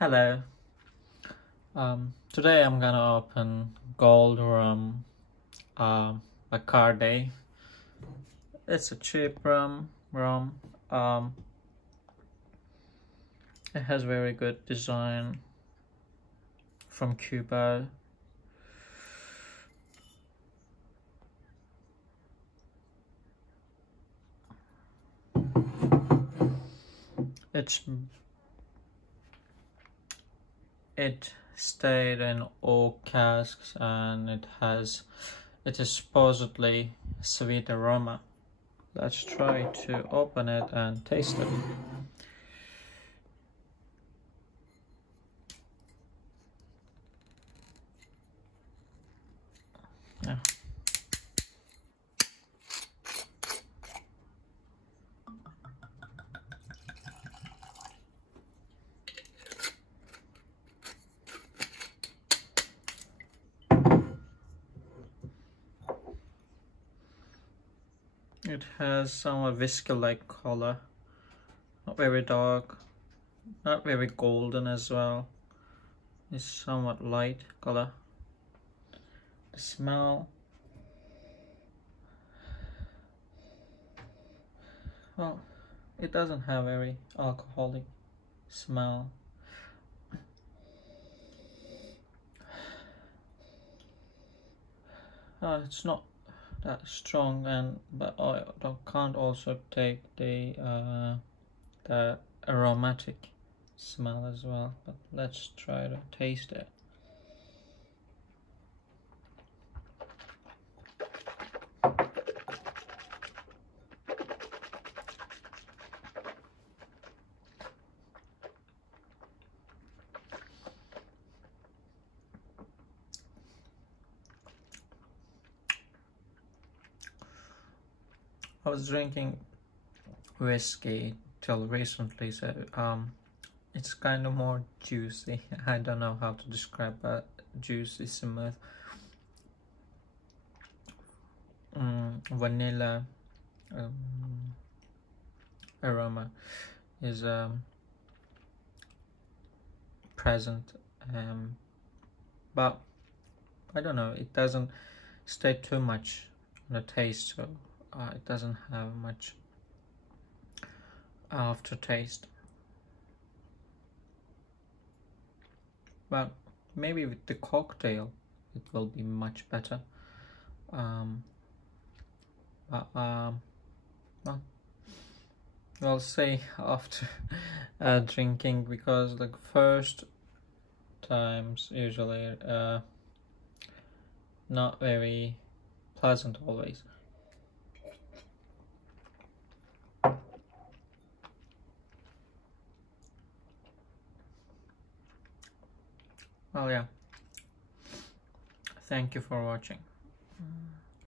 Hello. Today I'm gonna open Gold Rum, Bacardí. It's a cheap rum. It has very good design from Cuba. It stayed in oak casks, and it is supposedly sweet aroma. Let's try to open it and taste it. Yeah. It has somewhat whiskey-like color, not very dark, not very golden as well. It's somewhat light color. The smell, well, it doesn't have very alcoholic smell. It's not that strong, but I can't also take the aromatic smell as well. But let's try to taste it. I was drinking whiskey till recently, so it's kind of more juicy. I don't know how to describe that. Juicy, smooth, vanilla aroma is present, but I don't know, it doesn't stay too much on the taste, so it doesn't have much aftertaste. But maybe with the cocktail it will be much better. Well, we'll see after drinking, because the first times usually not very pleasant always. Well, yeah, thank you for watching.